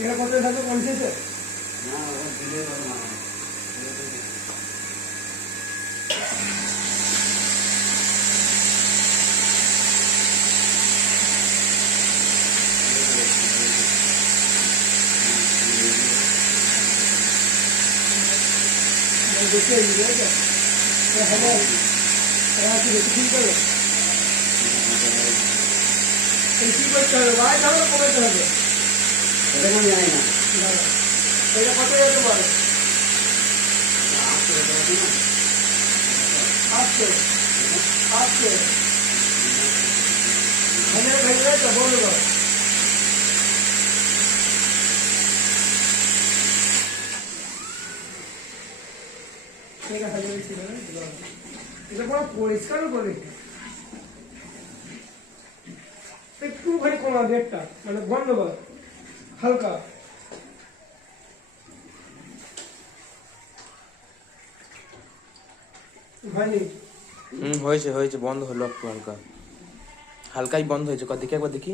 এটা কত থাকবে পৌঁছেছে না দিলে না দেখে নিয়ে যা হবে এরা কি ঠিক করে এই কি করতে হবে ভাই তাহলে কমাতে হবে এটা কোন জানি না এটা কত যেতে পারে 800 হ্যাঁ ভাই এটা বলো তো এটা হাজার ছিল না এটা পুরো পরিষ্কার করে একটুখানি কমা ডেটটা মানে বন্ধ কর হালকা হয়েছে হয়েছে বন্ধ হলো একটু হালকা হালকাই বন্ধ হয়েছে দেখি একবার দেখি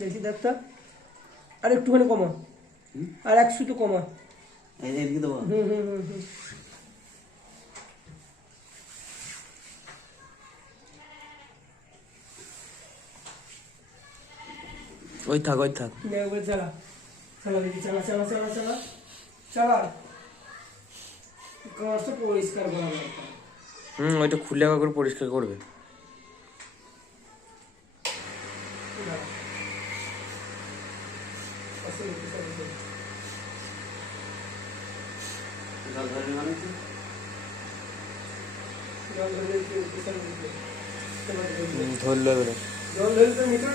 দেখি ডাক্তার আর একটুখানি কমা আর 100 তো কমা এইদিকে দেবো ওই থাক চালা চালা দেখি চালা চালা চালা চালা চালা কষ্ট পরিষ্কার করা দরকার ওইটা খুলে করে পরিষ্কার করবে ধরলো এবারে জল ধরলে তো মিটার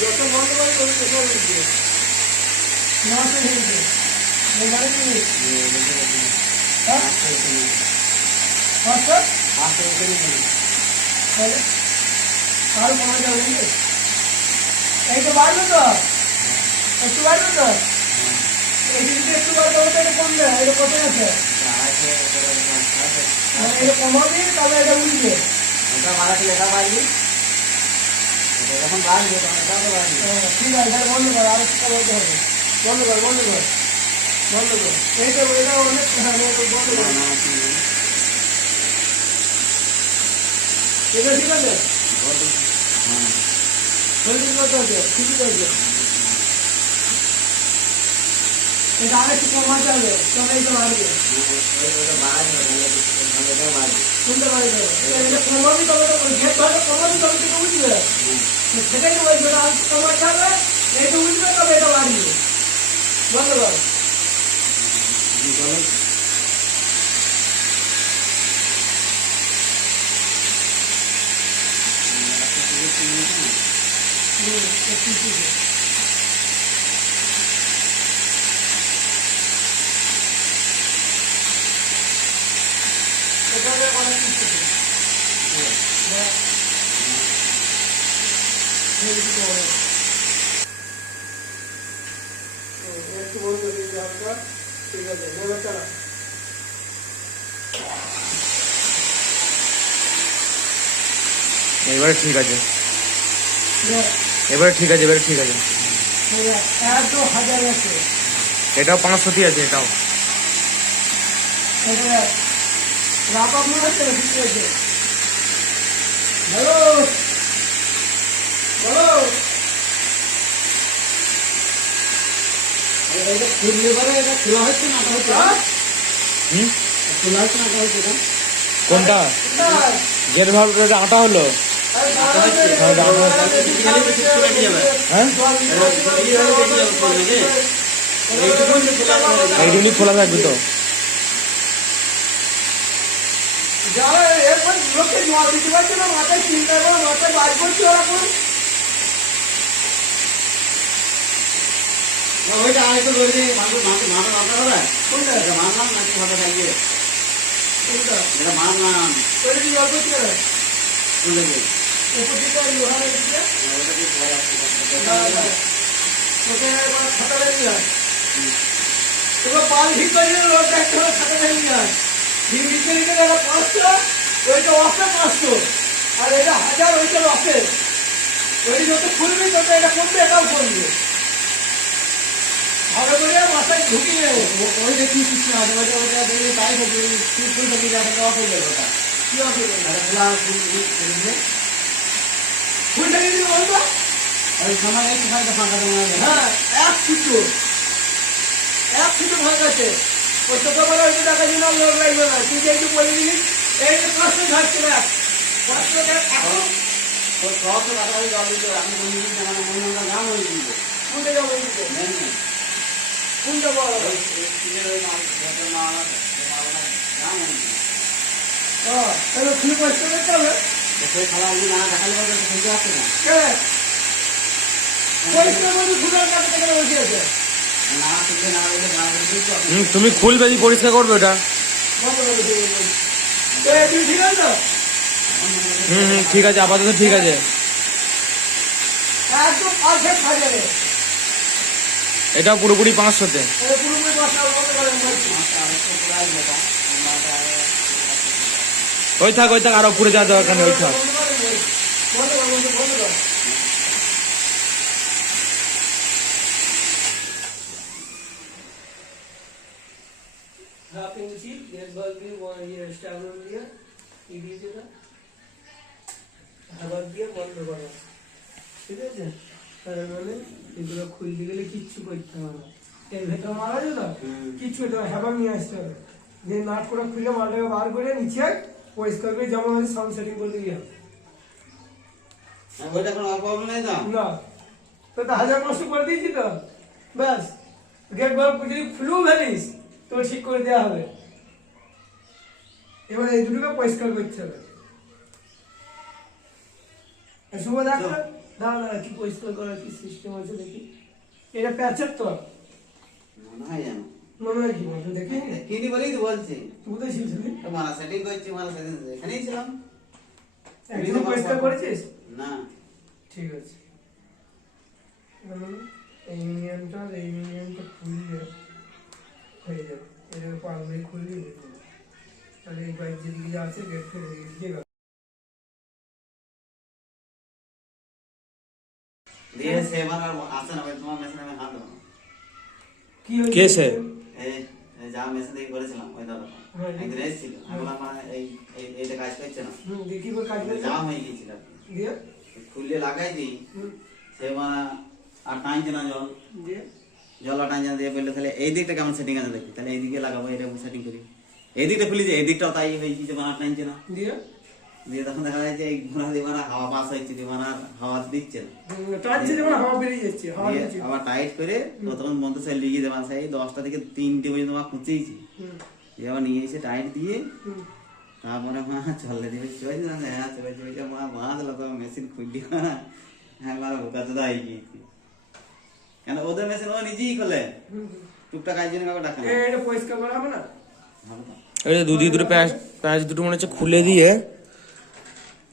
যত মন্দ করে সব দিচ্ছে না তো হয়েছে আর কমা যাবে এই তো বাড়লো তো একটু বাড়লো তো এই যদি একটু বাড়লো তো এটা কমবে এটা কত আছে এটা কমাবি তবে এটা উঠবে এটা বাড়াতে এটা বাড়বি এটা যখন বাড়বে তখন এটাও বাড়বে ঠিক আছে তাহলে বন্ধ কর আর একটু কমাতে হবে বন্ধ কর এইটা এটা অনেক বন্ধ কর এটা ঠিক আছে হোল্ডিং করতে হবে ঠিকই আছে এটা আর একটু কমাতে হবে তবে এটা বাড়বে শুনতে পারি এটা কমাবি তবে গেট ভালো কমাবি তবে এটা উঠবে সেটাই তো বলছো আর কমাতে হবে এটা উঠবে তবে এটা বাড়বে বন্ধ কর একটু বলতে দিচ্ছি আপনার ঠিক আছে বলো চালা এবারে ঠিক আছে এত হাজার আছে এটাও 500 আছে এটাও রাপ আপনার আছে ঠিক আছে বলো এটা খুললে পরে এটা খোলা হচ্ছে না খোলা হচ্ছে না কোনটা গেট ভাল্ব আটা হলো এইটুকুনি খোলা থাকবে তো যারা এরপর লোককে জল দিতে পারছে না, মাথায় চিন্তা করে মাথায় বাজ করছে ওরা এখন। ওইটা আরেকটু করে দিয়ে মাথা মাথা হবে কোনটা? এটা মারলাম নাকি ভালো খাইয়ে কোনটা? এটা মারলাম ওইটা কি জল করছে না? কোনটা কি উপর দিকে লোহা লেগেছে। ওটা কি পরে আসছে ওকে একবার ছাতা লাগিয়ে যায়। এবার পাল ঠিক করে লোক একটা ছাতা লাগিয়ে যায়। ঠিক দিতে দিতে এটা 500, ওইটা অফে 500, আর এটা 1000, ওইটা অফে। ওইটা যত খুলবি তত এটা করবে, এটাও করবে। ভালো করে মাথায় ঢুকিয়ে নেবে। ওইটা কি কিছু না ওইটা ওইটা দেখি তাই হবে ফুল থেকে যাবে অফ হয়ে যাবে ওটা কি হবে? আর খোলা ফুল দিয়ে ফুল লাগিয়ে দিলে বলবো? ওই সময় একটু ফাঁকা ফাঁকা তোমার হ্যাঁ, 1 ফুটো ভাগ আছে। ওই ছোটবেলা ওই টাকা দিন লোক লাগবে না। তুই যে একটু বলে দিলি এই যে 500 ঝাড়ছে না, 500 টাকা এখন তো সব তো কথা হয়ে জল দিতে আমি বলি যে আমার মনে হয় নাম হয়ে দিবে কোনটা যাবো দিতে? নেন কোনটা বলো? ওই সিলের ওই মাল যত মাল নাম হয়ে দিবে হ্যাঁ, তাহলে খুলে পয়সা করতে হবে। সেই খালা ওই না দেখালে বলতে শুনতে আসছে না হ্যাঁ, পয়সা বলে খুলার কাছে থেকে বসে আছে। না শুনতে না বলে না বলে তুমি খুলবে দিয়ে পরিষ্কার করবে ওটা। বন্ধ করে দিয়ে বলি। তুই ঠিক আছে তো? ঠিক আছে, আপাতত ঠিক আছে। একদম পারফেক্ট থাকে রে। এটা পুরোপুরি 500-তে। এটা পুরোপুরি বসা বন্ধ করে বলছি। ওই থাক আরো পুরে যাওয়া দরকার নেই, ওই থাক। বন্ধ কর। হাফ ইঞ্চি গ্যাস বাল্ব দিয়ে স্টাবল দিয়ে কি দিয়েছে না হাওয়া দিয়ে বন্ধ করো, ঠিক আছে? তার মানে এগুলো খুলতে গেলে কিচ্ছু করতে হবে না। এর ভেতর মারা যায় না, কিচ্ছু হাওয়া নিয়ে আসতে হবে। যে নাট করে খুলে মালটাকে বার করে নিচে পরিষ্কার করে জমা হয়ে সাউন্ড সেটিং করে দিয়ে ওইটা কোনো প্রবলেম নেই তো না তো 1500 করে দিয়েছি তো ব্যাস। গেট বাল্ব যদি খুলেও ফেলিস তো ঠিক করে দেওয়া হবে। এবার এই দুটোকে পরিষ্কার করতে হবে। শুভ দেখো দাঁড়া কি পরিষ্কার করার কি সিস্টেম আছে দেখি। এটা প্যাচের তো মনে হয় জানো মনে হয় কি বলতো দেখি। কিনি বলেই তো বলছি তুই তো ছিলছিলি মারা সেটিং করছি মারা সেটিং এখানেই ছিলাম একদম পরিষ্কার করেছিস? না ঠিক আছে। এই ইউনিয়নটা খুললে হয়ে যাবে। এর পাল্লাই খুললে হয়ে যাবে। তাহলে এই বাইক যেদিকে যা আছে গেট ফেলে দিয়ে দিয়ে সে এবার আর আসে না ভাই তোমার মেশিনে আমি হাত দেবো কি হয়েছে? কে সে? এই এই যা মেশিন দিয়ে করেছিলাম ওই দাদা হ্যাঁ, একদিন এসেছিল আমি বললাম মানে এইটা কাজ করছে না দেখি করে কাজ করে জাম হয়ে গিয়েছিল দিয়ে খুললে লাগাই দিই সে মানে আর টাইমছে না দিয়ে জল আর টাইমছে না দিয়ে বললে তাহলে এই দিকটা কেমন সেটিং আছে দেখি তাহলে এইদিকে লাগাবো এরকম সেটিং করি এই দিকটা খুলি যে এই দিকটাও তাই হয়েছে যে মানে টাইমছে না দিয়ে দিয়ে তখন দেখা যাচ্ছে এই ঘোড়া দিয়ে মানে হাওয়া পাস হচ্ছে দিয়ে মানে হাওয়া দিচ্ছে না টানছে যেমন হাওয়া বেরিয়ে যাচ্ছে হাওয়া দিয়ে দিচ্ছে। আবার টাইট করে তখন বন্ধ সে লিখে দেওয়া সেই 10টা থেকে 3টে পর্যন্ত আমার খুঁজেইছি দিয়ে আবার নিয়ে এসে টাইট দিয়ে তারপরে মা চলে দিবে চলছে না হ্যাঁ চলছে মা বাঁধলো তো মেশিন খুললি হ্যাঁ মা বোকা তো দাই গিয়েছি কেন ওদের মেশিন ও নিজেই খোলে টুকটাক কাজ জন্য কাউকে ডাকে না এটা পরিষ্কার করা হবে না? ভালো তো। এই যে দুটো প্যাঁচ দুটো মনে হচ্ছে খুলে দিয়ে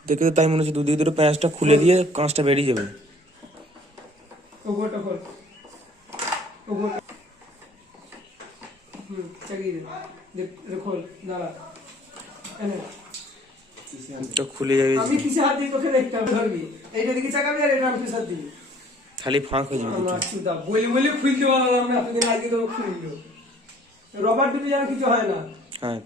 দেখে তো তাই মনে হচ্ছে দুটো প্যাঁচটা খুলে দিয়ে কাঁচটা বেরিয়ে যাবে। ওগোটা খোল ওগোটা চাগিয়ে দে দেখ খোল দাঁড়া এনে তো খুলে যাবে, আমি কিসে হাত দিয়ে তোকে দেখতে হবে ধরবি এইটা দিকে চাকাবি আর এটা আমি কিসে হাত দিবি খালি ফাঁক হয়ে যাবে। আমরা চুদা বলি খুলতে পারলাম না এতদিন আগে তো খুললো রবার দুটো যেন কিছু হয় না। হ্যাঁ,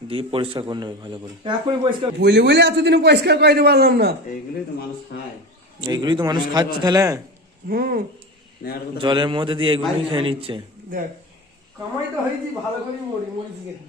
দিয়ে পরিষ্কার করে নেবে ভালো করে। এখনই পরিষ্কার বলি এতদিন পরিষ্কার করে দিতে পারলাম না। এইগুলোই তো মানুষ খায় এইগুলোই তো মানুষ খাচ্ছে তাহলে নেওয়ার কথা জলের মধ্যে দিয়ে এগুলোই খেয়ে নিচ্ছে। দেখ কামাই তো হয়েছি ভালো করে মরিস দেখি